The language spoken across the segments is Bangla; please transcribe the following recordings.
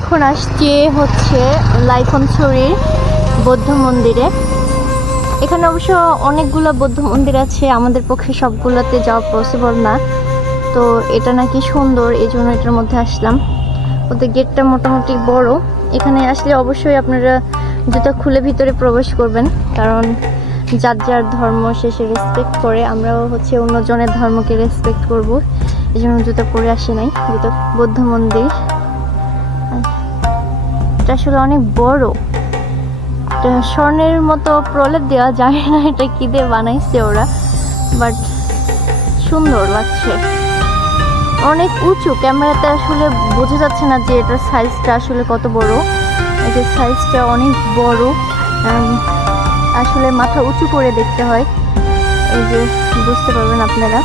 এখন আসছি হচ্ছে লাইফনছড়ির বৌদ্ধ মন্দিরে। এখানে অবশ্য অনেকগুলো বৌদ্ধ মন্দির আছে, আমাদের পক্ষে সবগুলোতে যাওয়া পসিবল না। তো এটা নাকি সুন্দর, এই জন্য এটার মধ্যে আসলাম। ওদের গেটটা মোটামুটি বড়। এখানে আসলে অবশ্যই আপনারা জুতা খুলে ভিতরে প্রবেশ করবেন, কারণ যার যার ধর্ম শেষে রেসপেক্ট করে। আমরাও হচ্ছে অন্যজনের ধর্মকে রেসপেক্ট করব, এই জন্য জুতা পরে আসি নাই। জুতা বৌদ্ধ মন্দির, এটা আসলে অনেক বড়। এটা স্বর্ণের মতো প্রলেপ দেওয়া যায় না, এটা কি দিয়ে বানাইছে ওরা, বাট সুন্দর লাগছে। অনেক উঁচু, ক্যামেরাতে আসলে বোঝা যাচ্ছে না যে এটার সাইজটা আসলে কত বড়। এটার সাইজটা অনেক বড়, আসলে মাথা উঁচু করে দেখতে হয়। এই যে বুঝতে পারবেন আপনারা,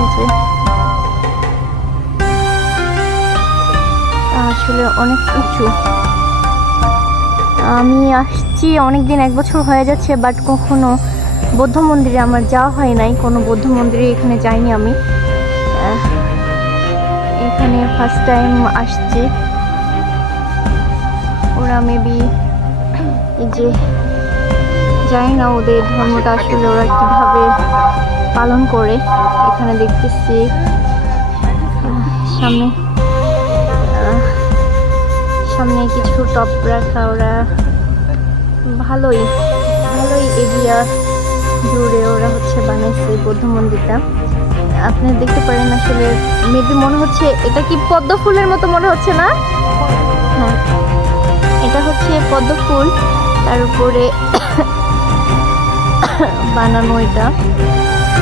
এই যে আসলে অনেক উঁচু। আমি আসছি অনেকদিন, 1 বছর হয়ে যাচ্ছে, বাট কখনো বৌদ্ধ মন্দিরে আমার যাওয়া হয় নাই। কোনো বৌদ্ধ মন্দিরে এখানে যাইনি আমি, এখানে ফার্স্ট টাইম আসছি। ওরা মেবি এই যে জানি না ওদের ধর্মটা আসলে ওরা কিভাবে পালন করে। এখানে দেখতেছি সামনে সামনে কিছু টপ রাখা, ওরা ভালোই এরিয়া জুড়ে ওরা হচ্ছে বানাইছে বৌদ্ধ মন্দিরটা। আপনি দেখতে পারেন, আসলে মেবি মনে হচ্ছে এটা কি পদ্ম ফুলের মতো মনে হচ্ছে না? হ্যাঁ, এটা হচ্ছে পদ্ম ফুল, তার উপরে বানানো। এটা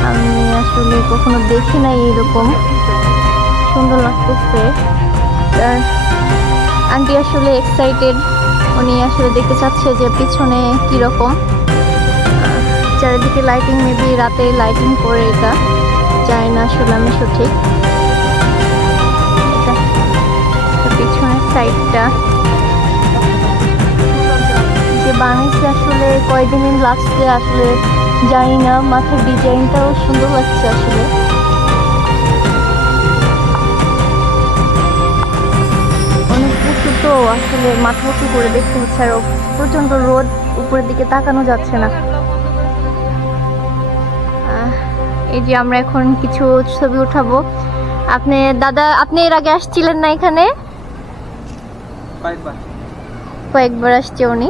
আমি আসলে কখনো দেখি নাই, এরকম সুন্দর লাগতেছে। আর আন্টি আসলে এক্সাইটেড, উনি আসলে দেখতে চাচ্ছে যে পিছনে কিরকম। চারিদিকে লাইটিং, মেবি রাতে লাইটিং করে, এটা জানি না আসলে আমি সঠিক। পিছনের সাইডটা যে বানিয়েছে আসলে কয়দিন লাগছে আসলে জানি না। মাথার ডিজাইনটাও সুন্দর লাগছে আসলে। অনেক উঁচু তো, আসলে মাথা উঁচু করে দেখতে হচ্ছে, আর প্রচন্ড রোদ, উপরের দিকে তাকানো যাচ্ছে না। এই যে আমরা এখন কিছু ছবি উঠাবো। আপনি দাদা, আপনি এর আগে আসছিলেন না এখানে? কয়েকবার আসছে উনি।